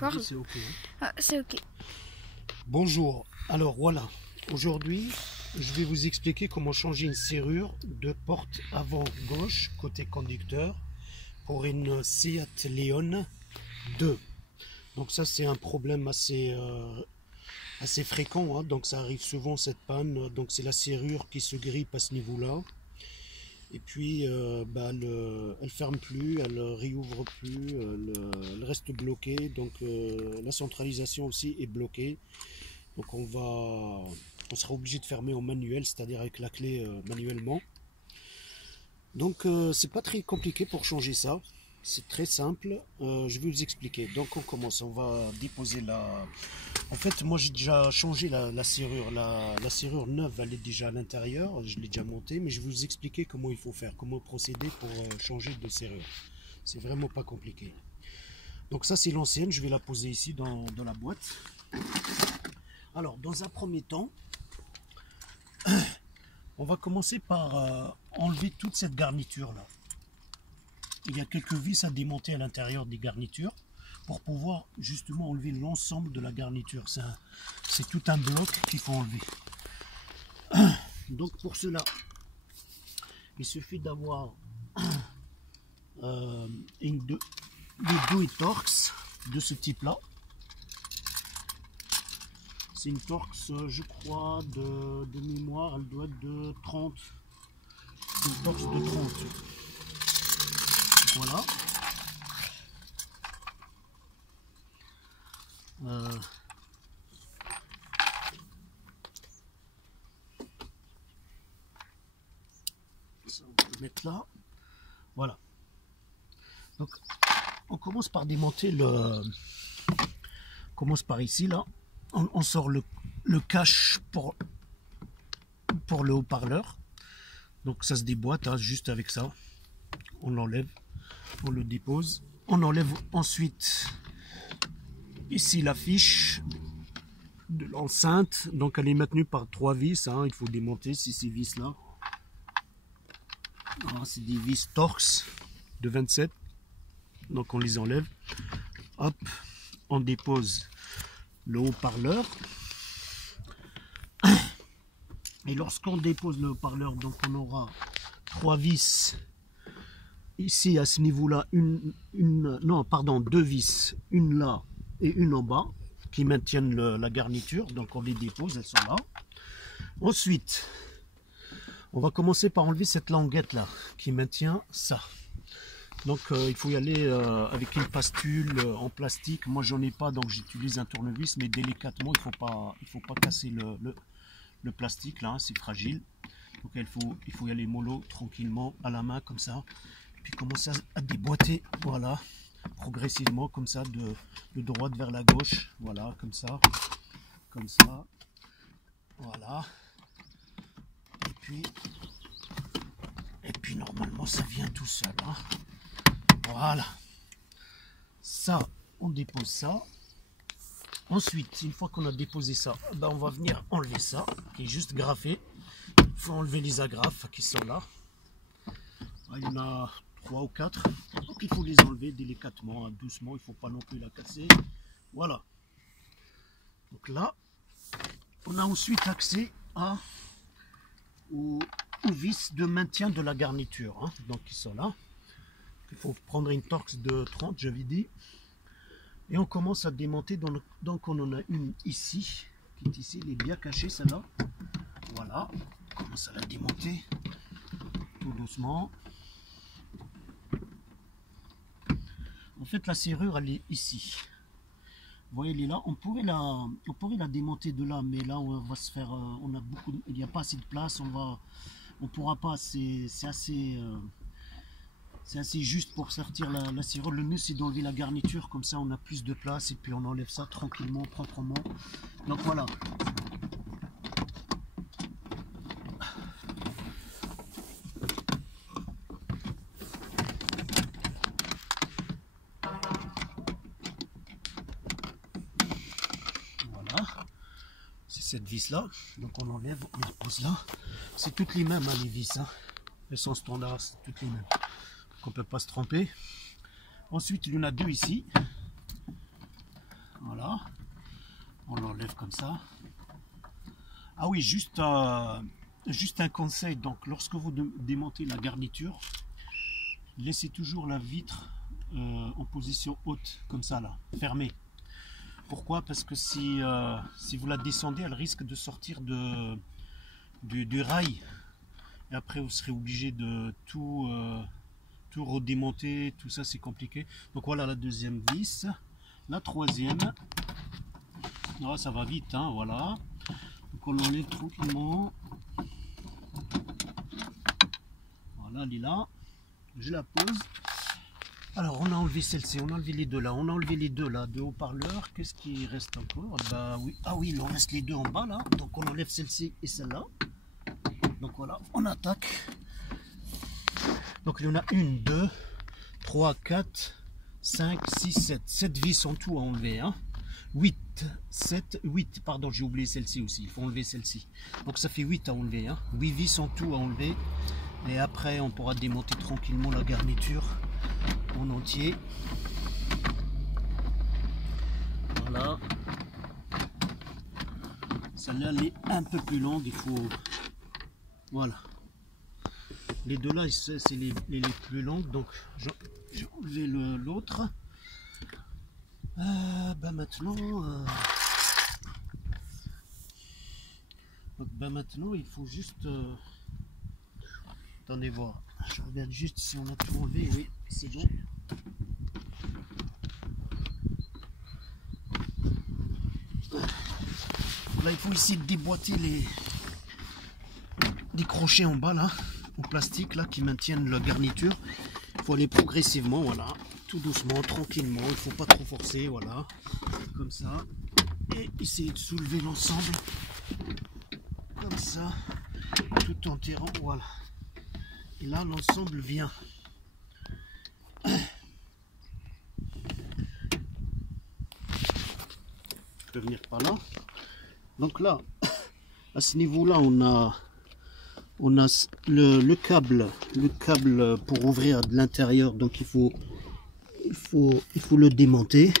parle. Oui, c'est ok. Ah, c'est ok. Bonjour, alors voilà, aujourd'hui je vais vous expliquer comment changer une serrure de porte avant gauche côté conducteur pour une Seat Leon 2. Donc ça c'est un problème assez fréquent, hein. Donc ça arrive souvent cette panne, donc c'est la serrure qui se grippe à ce niveau-là. Et puis elle ferme plus, elle réouvre plus, elle reste bloquée, donc la centralisation aussi est bloquée. Donc on sera obligé de fermer en manuel, c'est-à-dire avec la clé manuellement. Donc c'est pas très compliqué pour changer ça, c'est très simple. Je vais vous expliquer. Donc on commence, on va déposer la... En fait moi j'ai déjà changé la serrure, la serrure neuve elle est déjà à l'intérieur, je l'ai déjà montée, mais je vais vous expliquer comment il faut faire, comment procéder pour changer de serrure. C'est vraiment pas compliqué. Donc ça c'est l'ancienne, je vais la poser ici dans la boîte. Alors, dans un premier temps, on va commencer par enlever toute cette garniture-là. Il y a quelques vis à démonter à l'intérieur des garnitures pour pouvoir justement enlever l'ensemble de la garniture. C'est tout un bloc qu'il faut enlever. Donc pour cela, il suffit d'avoir des douilles Torx de ce type-là. C'est une Torx, je crois, de mémoire, elle doit être de 30. Une Torx de 30. Voilà. Ça, on peut le mettre là. Voilà. Donc, on commence par démonter le... On commence par ici, là. On sort le cache pour le haut-parleur. Donc ça se déboîte, hein, juste avec ça. On l'enlève, on le dépose. On enlève ensuite ici la fiche de l'enceinte. Donc elle est maintenue par 3 vis. Hein. Il faut démonter ces vis là. C'est des vis Torx de 27. Donc on les enlève. Hop, on dépose le haut-parleur. Et lorsqu'on dépose le haut-parleur, donc on aura 3 vis ici à ce niveau-là, deux vis, une là et une en bas, qui maintiennent la garniture. Donc on les dépose, elles sont là. Ensuite, on va commencer par enlever cette languette là, qui maintient ça. Donc il faut y aller avec une pastule en plastique. Moi j'en ai pas, donc j'utilise un tournevis, mais délicatement, il faut pas casser le plastique là, c'est fragile. Donc il faut y aller mollo, tranquillement, à la main comme ça. Puis commencer à déboîter, voilà, progressivement comme ça, de droite vers la gauche, voilà, comme ça, voilà. Et puis normalement ça vient tout seul, hein. Voilà. Ça, on dépose ça. Ensuite, une fois qu'on a déposé ça, ben on va venir enlever ça, qui est juste graffé. Il faut enlever les agrafes qui sont là. Il y en a 3 ou 4. Donc il faut les enlever délicatement, hein, doucement. Il ne faut pas non plus la casser. Voilà. Donc là, on a ensuite accès aux vis de maintien de la garniture. Hein. Donc ils sont là. Il faut prendre une Torx de 30, j'avais dit. Et on commence à démonter. Donc on en a une ici, qui est ici, elle est bien cachée celle-là. Voilà, on commence à la démonter tout doucement. En fait la serrure elle est ici. Vous voyez elle est là. On pourrait la démonter de là, mais là on va se faire, il n'y a pas assez de place. On pourra pas. C'est assez juste pour sortir la serrure. Le mieux c'est d'enlever la garniture, comme ça on a plus de place et puis on enlève ça tranquillement, proprement. Donc voilà. Voilà. C'est cette vis là. Donc on enlève, on les pose là. C'est toutes les mêmes, hein, les vis. Hein. Elles sont standards, c'est toutes les mêmes. On ne peut pas se tromper. Ensuite, il y en a deux ici. Voilà, on l'enlève comme ça. Ah oui, juste un conseil, donc lorsque vous démontez la garniture, laissez toujours la vitre en position haute, comme ça là, fermée. Pourquoi? Parce que si vous la descendez, elle risque de sortir du rail. Et après, vous serez obligé de tout redémonter. Tout ça, c'est compliqué. Donc voilà la deuxième vis. La troisième. Oh, ça va vite, hein, voilà. Donc on l'enlève tranquillement. Voilà, elle est là. Je la pose. Alors, on a enlevé celle-ci, on a enlevé les deux là, on a enlevé les deux là, deux haut-parleurs. Qu'est-ce qui reste encore? Bah oui, ah oui, il en reste les deux en bas là. Donc on enlève celle-ci et celle-là. Donc voilà, on attaque. Donc il y en a 1, 2, 3, 4, 5, 6, 7. 7 vis en tout à enlever. Hein. 8, 7, 8, pardon, j'ai oublié celle-ci aussi, il faut enlever celle-ci. Donc ça fait 8 à enlever. Hein. 8 vis en tout à enlever. Et après, on pourra démonter tranquillement la garniture en entier. Voilà. Celle-là, elle est un peu plus longue, il faut... Voilà. Les deux là, c'est les plus longues, donc j'ai enlevé l'autre. Ben maintenant... Donc, ben maintenant, il faut juste... Attendez voir. Je regarde juste si on a tout enlevé. Oui, c'est bon. Là, il faut essayer de déboîter les crochets en bas là, en plastique là, qui maintiennent la garniture. Il faut aller progressivement, voilà, tout doucement, tranquillement. Il ne faut pas trop forcer, voilà, comme ça. Et essayer de soulever l'ensemble, comme ça, tout en tirant, voilà. Et là, l'ensemble vient. Je peux venir par là. Donc là, à ce niveau-là, on a le câble pour ouvrir de l'intérieur. Donc il faut le démonter.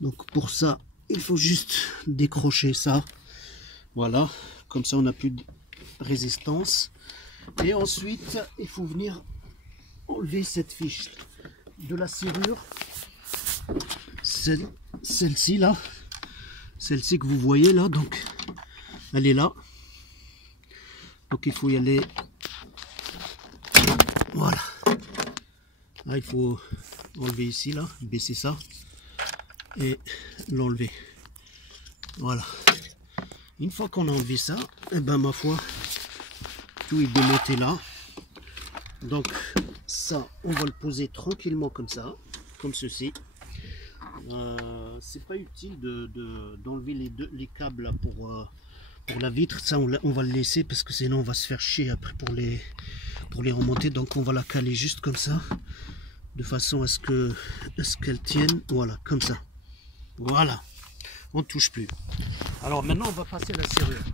Donc pour ça, il faut juste décrocher ça. Voilà, comme ça on n'a plus de résistance. Et ensuite, il faut venir enlever cette fiche de la serrure. Celle-ci là. Celle-ci que vous voyez là, donc elle est là. Donc il faut y aller. Voilà. Là, il faut enlever ici, là, baisser ça et l'enlever. Voilà. Une fois qu'on a enlevé ça, et ben ma foi, tout est démonté là. Donc ça, on va le poser tranquillement comme ça, comme ceci. C'est pas utile d'enlever les câbles là pour la vitre. Ça on va le laisser parce que sinon on va se faire chier après pour les remonter. Donc on va la caler juste comme ça, de façon à ce qu'elle tienne. Voilà, comme ça. Voilà, on ne touche plus. Alors maintenant on va passer à la serrure.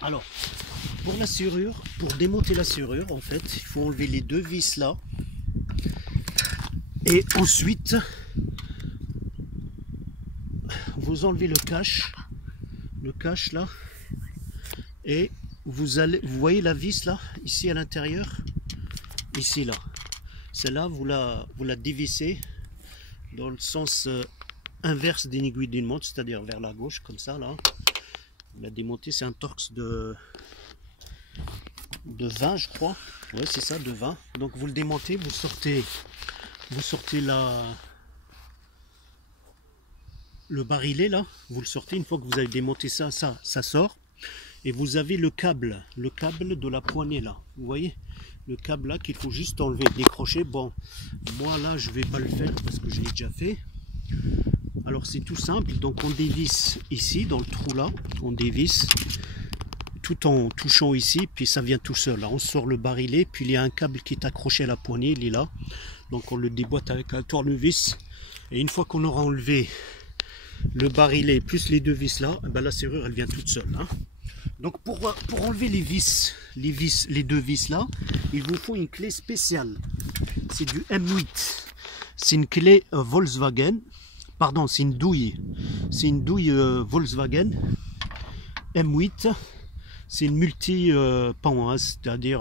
Alors pour la serrure, pour démonter la serrure, en fait il faut enlever les deux vis là et ensuite vous enlevez le cache là, et vous voyez la vis là, ici à l'intérieur, ici là, celle-là vous la dévissez dans le sens inverse d'une aiguille d'une montre, c'est-à-dire vers la gauche, comme ça là. Vous la démontez, c'est un torx de 20 je crois, ouais c'est ça, de 20. Donc vous le démontez, vous sortez le barillet là, vous le sortez. Une fois que vous avez démonté ça sort. Et vous avez le câble de la poignée là, vous voyez, le câble là qu'il faut juste enlever, décrocher. Bon, moi là je vais pas le faire parce que je l'ai déjà fait. Alors c'est tout simple, donc on dévisse ici dans le trou là, on dévisse tout en touchant ici, puis ça vient tout seul. Là on sort le barillet, puis il y a un câble qui est accroché à la poignée, il est là, donc on le déboîte avec un tournevis. Et une fois qu'on aura enlevé le barillet plus les deux vis là, ben la serrure elle vient toute seule, hein. Donc pour enlever les deux vis là, il vous faut une clé spéciale. C'est du M8. C'est une clé Volkswagen, pardon, c'est une douille. C'est une douille Volkswagen M8. C'est une multi-pan, hein, c'est-à-dire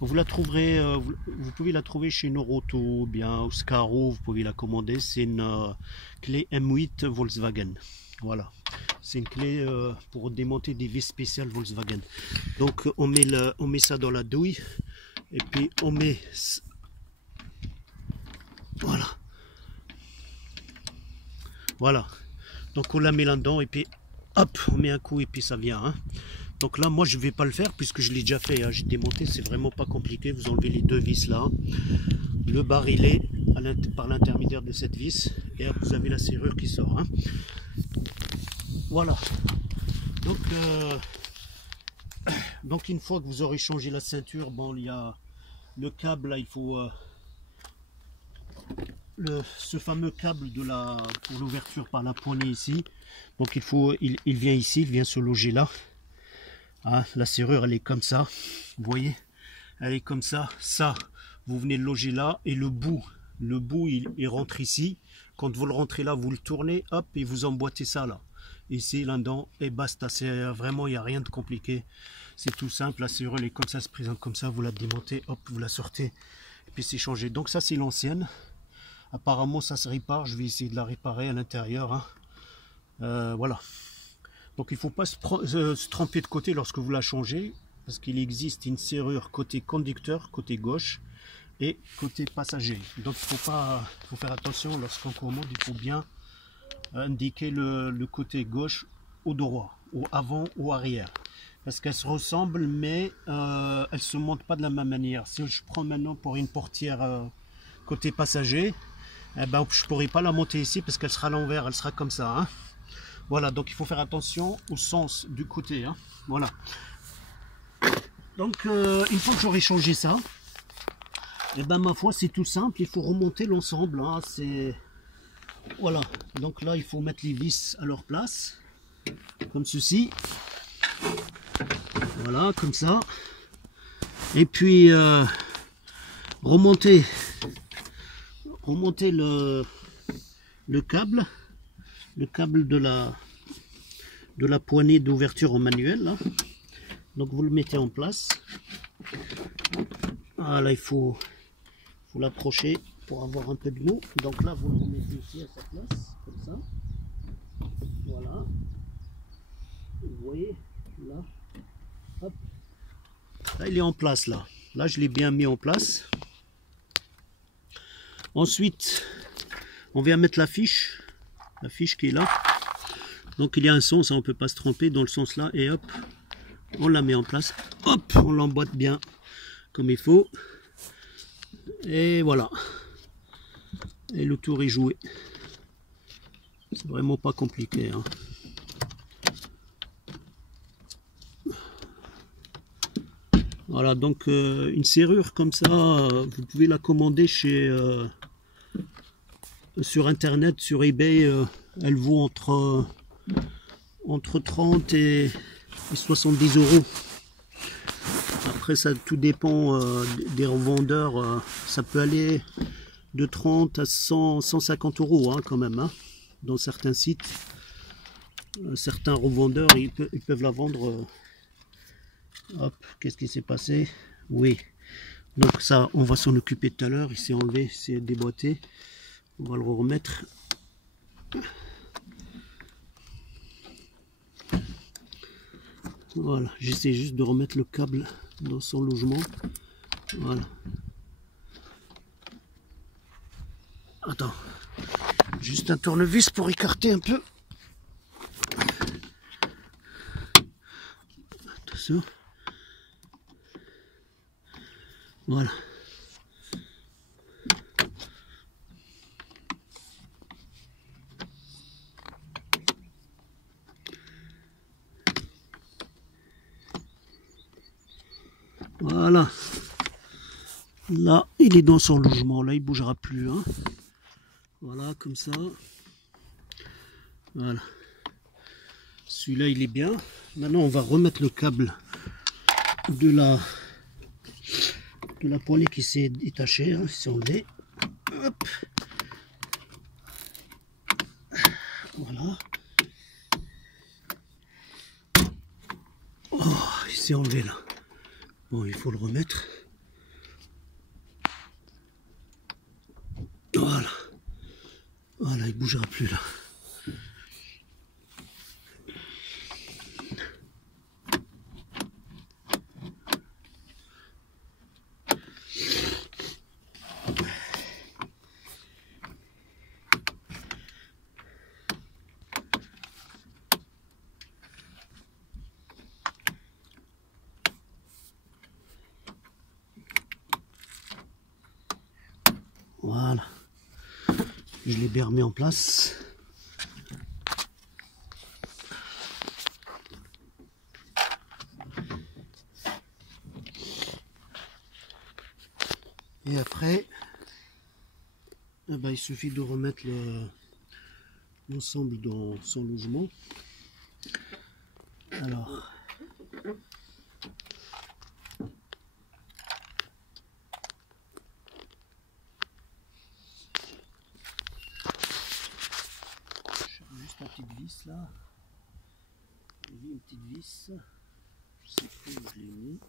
vous la trouverez, vous pouvez la trouver chez Noroto ou bien au Scaro, vous pouvez la commander. C'est une clé M8 Volkswagen. Voilà, c'est une clé pour démonter des vis spéciales Volkswagen. Donc on met ça dans la douille et puis on met, voilà. Donc on la met là-dedans et puis hop, on met un coup et puis ça vient. Hein. Donc là, moi, je ne vais pas le faire puisque je l'ai déjà fait. Hein. J'ai démonté, c'est vraiment pas compliqué. Vous enlevez les deux vis là, le barillet par l'intermédiaire de cette vis et hop, vous avez la serrure qui sort. Hein. Voilà. Donc une fois que vous aurez changé la ceinture, bon, il y a le câble là, il faut ce fameux câble pour l'ouverture par la poignée ici. Donc il vient ici, il vient se loger là. Ah, la serrure elle est comme ça, vous voyez, elle est comme ça. Ça, vous venez le loger là et le bout il rentre ici. Quand vous le rentrez là, vous le tournez, hop, et vous emboîtez ça là. Ici, là-dedans, et basta. C'est vraiment, il n'y a rien de compliqué. C'est tout simple. La serrure elle est comme ça, se présente comme ça. Vous la démontez, hop, vous la sortez, et puis c'est changé. Donc ça, c'est l'ancienne. Apparemment, ça se répare. Je vais essayer de la réparer à l'intérieur. Hein. Voilà. Donc il ne faut pas se tromper de côté lorsque vous la changez, parce qu'il existe une serrure côté conducteur, côté gauche, et côté passager. Donc il faut faire attention lorsqu'on commande, il faut bien indiquer le côté gauche au droit, au avant ou arrière. Parce qu'elles se ressemblent, mais elles ne se montent pas de la même manière. Si je prends maintenant pour une portière côté passager, eh ben, je ne pourrai pas la monter ici parce qu'elle sera à l'envers, elle sera comme ça. Hein. Voilà, donc il faut faire attention au sens du côté. Hein. Voilà. Donc, une fois que j'aurai changé ça, et ben ma foi, c'est tout simple. Il faut remonter l'ensemble. Hein. Voilà. Donc là, il faut mettre les vis à leur place, comme ceci. Voilà, comme ça. Et puis remonter le câble. Le câble de la poignée d'ouverture en manuel là. Donc vous le mettez en place. Voilà, il faut l'approcher pour avoir un peu de mou. Donc là vous le remettez ici à sa place, comme ça. Voilà. Vous voyez là. Hop. Là il est en place là. Là je l'ai bien mis en place. Ensuite on vient mettre la fiche qui est là. Donc il y a un sens, on ne peut pas se tromper dans le sens là, et hop, on la met en place, hop, on l'emboîte bien comme il faut, et voilà, et le tour est joué. C'est vraiment pas compliqué. Hein. Voilà, donc une serrure comme ça, vous pouvez la commander sur internet, sur eBay. Elle vaut entre 30 et 70 euros. Après ça tout dépend des revendeurs, ça peut aller de 30 à 150 euros hein, quand même, hein, dans certains sites. Certains revendeurs ils peuvent la vendre. Hop, qu'est-ce qui s'est passé? Oui, donc ça on va s'en occuper tout à l'heure. Il s'est enlevé, c'est déboîté. On va le remettre. Voilà, j'essaie juste de remettre le câble dans son logement. Voilà. Attends, juste un tournevis pour écarter un peu. Attention. Voilà. Voilà. Là, il est dans son logement. Là, il ne bougera plus. Hein. Voilà, comme ça. Voilà. Celui-là, il est bien. Maintenant, on va remettre le câble de la poignée qui s'est détachée. Hein, qui s'est enlevé. Hop. Voilà. Oh, il s'est enlevé là. Bon, il faut le remettre. Voilà. Voilà, il ne bougera plus là. Voilà. Je l'ai bien remis en place. Et après, eh ben, il suffit de remettre l'ensemble dans son logement. Alors, juste la petite vis là. J'ai mis une petite vis. Je sais plus où je l'ai mis.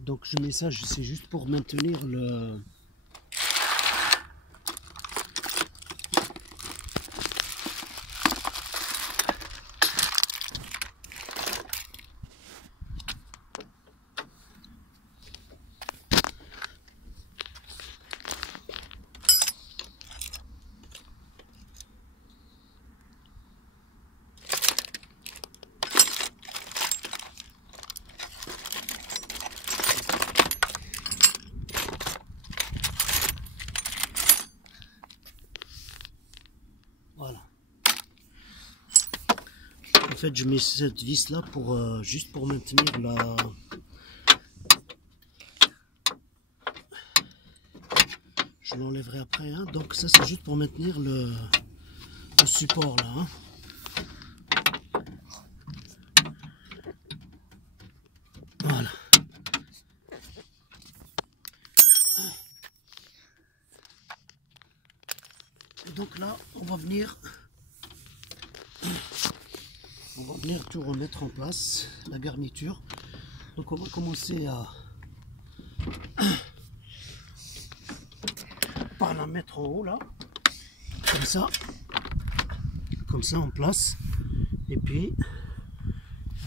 Donc je mets ça, c'est juste pour maintenir le... Voilà. En fait, je mets cette vis là pour juste pour maintenir la... Je l'enlèverai après, hein. Donc ça c'est juste pour maintenir le support là, hein. Voilà. Et donc là, on va venir tout remettre en place, la garniture. Donc on va commencer par la mettre en haut là, comme ça en place. Et puis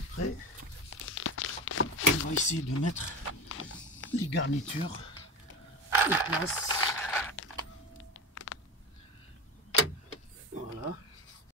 après, on va essayer de mettre les garnitures en place.